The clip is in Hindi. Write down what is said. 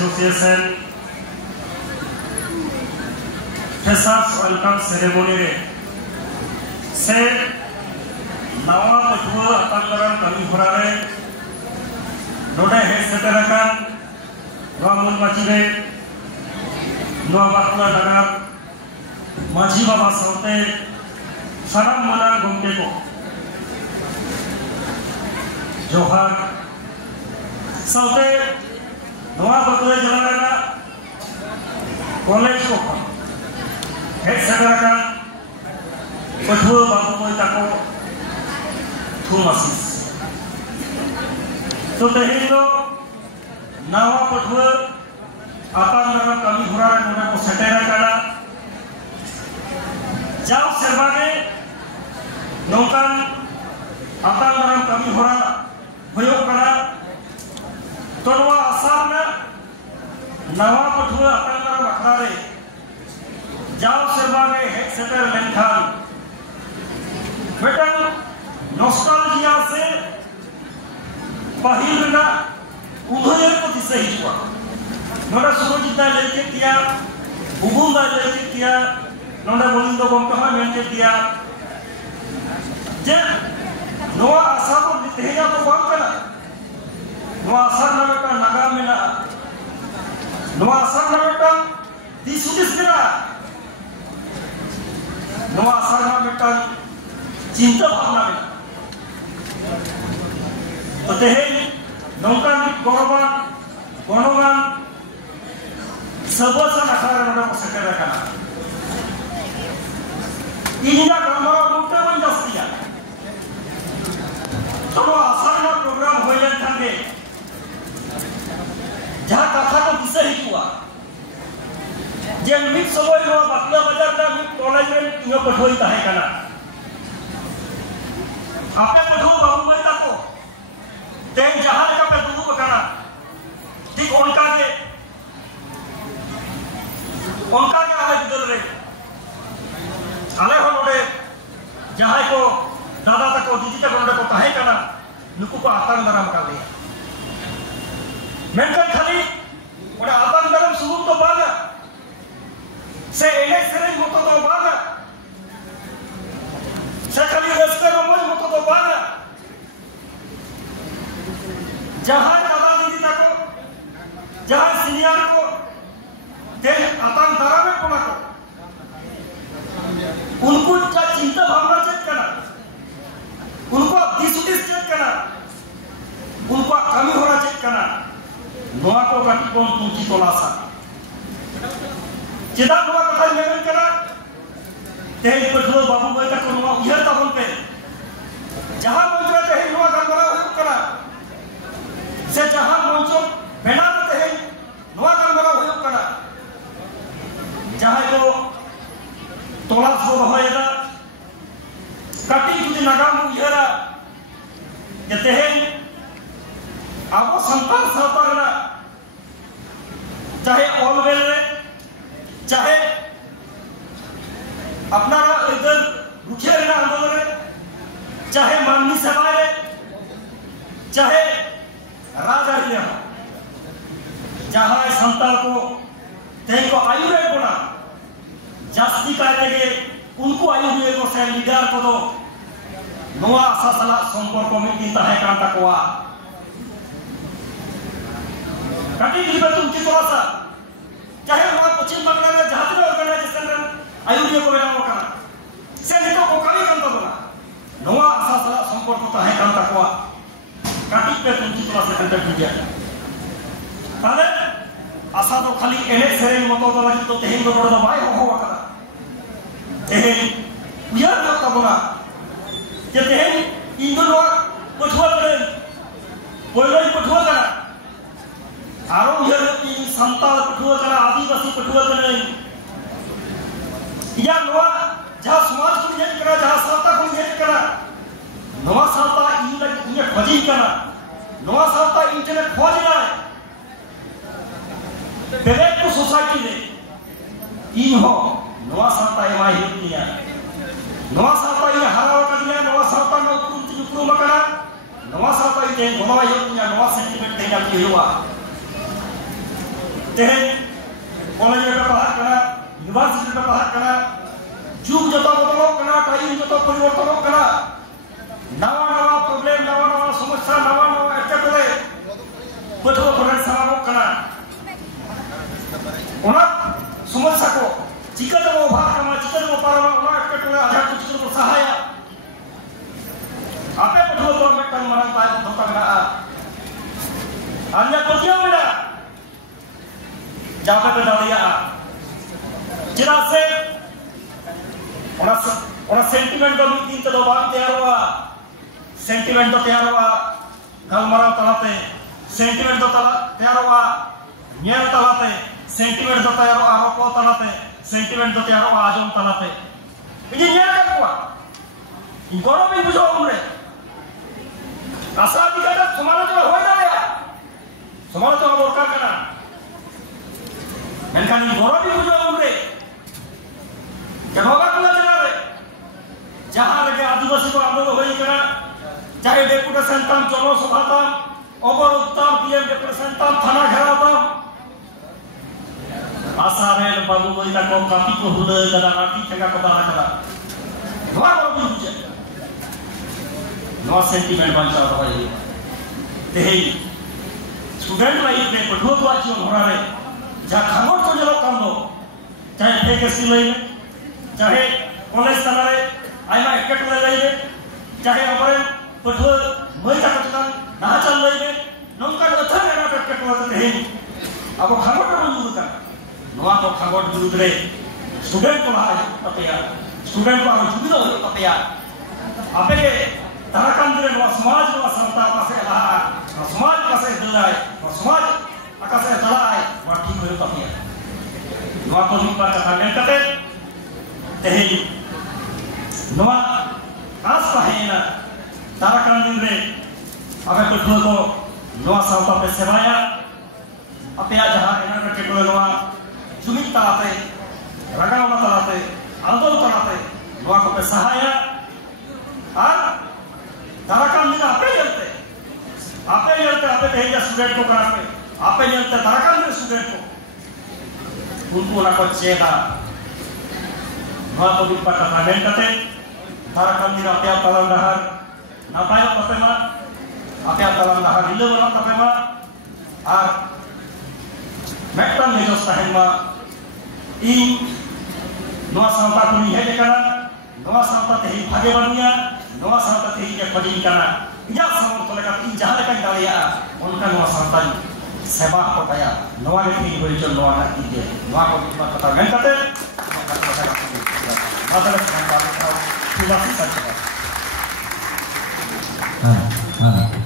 एसोसिएशन फ्रेशर्स वेलकम सेरेमनी रे से नवा पटुआ अतंगरम कमी होरा रे नोडे हे सेटरकान नवा मूल माची रे नवा बाकुला नगर माजी बाबा साउते साराम मना गमके को जोहार साउते नवा बाकुला जलाना कॉलेज को हे सेटरकान पटुआ बाबू कोई ताको थुमासिस तो तेहिलो नवा पटुआ अतंगरम कमी होरा रे नोडे को सेटरकाना जाओ सेरबागे नौकान अतंगरम कमी होरा होयोग करा तो नवा आसाम ना नवा पटुआ अतंगरम अखड़ा रे जाओ सेरबागे हेड सेटर लेनखान बेटन नॉस्टैल्जिया से पहिल ना उन्होंने को दिसे हिजुआ नोडा सुमोजिता लेके किया बुबुंदा लेके किया नोडा बोलिंदो गमका मेनके दिया जे नोआ आशा को तेजा तो बात करा नोआ आशा ना बेटा नागा मेना नोआ आशा ना बेटा दिसुदिस मेना नोआ आशा ना बेटा चिंता भावना मेना तो तेहे नौका गौरवान गणवान सबसा नखारा नोडा को सकर रखना इन्हीं कामरा मुक्ता बन जाती है तो वो आसाना प्रोग्राम हो जाता है जहाँ कथा को दिशा ही हुआ जेन मिट सबोई हुआ बाकिया बाजार का मिट कॉलेज में इन्हें पढ़ोई ताहे करना आपने पढ़ो बाबू भाई ताको तें जहाज का पे दुबू बकाना ठीक उनका के आले बिदल रहे आले हो नोडे जहां को दादा तको दीदी तको नोडे को ताहे कना नुकु को आतंग दरम का ले मेनकन खाली ओडे आतंग दरम सुबुम तो बागा से एने सेरे मतो तो बागा से खाली रस्ते रोमोय मतो तो बागा जहां दादा दीदी तको जहां सीनियर को ते आतंग दरम में कोना को उनको क्या चिंता भावना चेक करना उनको दिसुदिस चेक करना उनको कमी होना चेक करना नोआ को काटी कौन तुमची तोलासा चिदा नोआ कथा मेमन करना तेही पठुआ बाबू बेटा को नोआ उहर तबन पे जहां मंत्र तेही नोआ गंगरा हो करना से जहां मंत्र बेना तेही नोआ गंगरा हो करना जहां को तोलास को होएगा कटी जुदी नगाम उयरा जते हैं आबो संतान सावतारना चाहे ऑलवेल रे चाहे अपना इधर रुखे रहना आंदोलन रे चाहे मानवी सभा रे चाहे राजरिया जहां संतान को तें को आयु रे बोला जास्ती कहते हैं उनको आयु हुए को से लीडर को दो नोआ आसासला संपर्क में किंता है कांटा कोआ कटी की तुम की थोड़ा सा चाहे हमारा पश्चिम बंगाल में जहां भी ऑर्गेनाइजेशन में आयु हुए को बनाओ करना से निको को कभी कांटा बोला नोआ आसासला संपर्क तो है कांटा कोआ कटी पे तुम की थोड़ा सा कांटा किया ताले आशा तो खाली एने सेरेंग मतो तो लगी तो तेहिं दो बड़ा बाय हो वाला तेहिं उयार मत बोला जे तेहिं इंदो नो पठुआ करे बोलोई पठुआ करा आरो उयार इन संताल पठुआ करा आदिवासी पठुआ करे या नोआ जहां समाज को नियत करा जहां साता को नियत करा नोआ साता इन खोजी करा नोआ साता इंटरनेट खोज ना बेलेट को सोसाइटी ने इन हो नवा साता एमाई हिया नवा साता ये हरावा कर दिया नवा साता में उकुम मकना नवा साता ये गोवा हिया नवा सेंटीमेंट देना की हुआ तेहे कॉलेज में पढ़ा करना यूनिवर्सिटी में पढ़ा करना जुग जतो बदलो करना टाइम जतो परिवर्तन करना नवा नवा प्रॉब्लम नवा नवा समस्या नवा नवा एटकेटले पठो करन सामो करना ओना समस्या को चिकन वो भाग कमा चिकन वो पारमा ओना एटकेटले आधार को चिकन को सहाया आपे पठो तो मेटन मरन ताय धोका ना अन्य को क्यों मिला जहाँ पे डालिया चिरा से और सेंटिमेंट का मीटिंग तो बात तैयार हुआ सेंटिमेंट तो तैयार हुआ गलमारा तलाते सेंटिमेंट तो तैयार हुआ न्याय तलाते सेंटिमेंट तो तैयार हुआ आरोप तलाते सेंटिमेंट तो तैयार हुआ आजम तलाते इन्हें न्याय कर हुआ इनको भी बुझो हमने आशा दिखाता समालोचना हो ना या समालोचना बोलकर करना मैंने गौरव भी बुझो हमने जनोगा कुला चला रहे जहाँ लगे आदिवासी को आंदोलन होई करा चाहे डेपुटेशन तम चलो सभातम अवरोधतम पीएम डेपुटेशन तम थाना घेरावतम आसारेल बाबू बोलिता को कापी को हुले दादा नाटी ठेका को दाना करा नवा बाबू बुझे नवा सेंटिमेंट बंचा रही तेही स्टूडेंट लाइफ में पढ़ो तो अच्छी होना रे जहाँ खामोश को जलो काम दो चाहे फेकेसी ले चाहे कॉलेज तलारे आयमा एकेटले लइबे चाहे हमरे पठो मई तक चलन ना चल लइबे नंका कथा ना एकेटले ते हे अब खागोट बुझु का नवा को खागोट बुझु रे स्टूडेंट को हा तपया स्टूडेंट को जुबिदो तपया आपे के तारकान रे नवा समाज नवा संस्था पासे रहा समाज पासे दलाय समाज आकाशे दलाय वा ठीक हो तपया नवा को जुबा कथा लेकते तेही नवा आस पाहेना तारकान दिन रे अबे पठो को नवा सावता पे सेवाया अपया जहां एना के को नवा जुमित ताते रगावना ताते आंदोलन ताते नवा को पे सहाया और तारकान दिन आपे जलते आपे कहीं स्टूडेंट को कराते आपे जलते तारकान दिन स्टूडेंट को उनको ना को चेता नवा को कथा लेकते तारकान दिन आपया तालां दहार नापाय तपेमा आपया तालां दहार रिलेवना तपेमा और मेटन लेजो साहेबमा इन नवा सावता को हेज करा नवा सावता तेही भागे बनिया नवा सावता तेही के पड़ी करा इजा समर तो लेका इन जहां लेका दालिया उनका नवा सावता सेवा को पाया नवा के थी होई जो नवा की जे नवा को कथा लेकते Madalas ng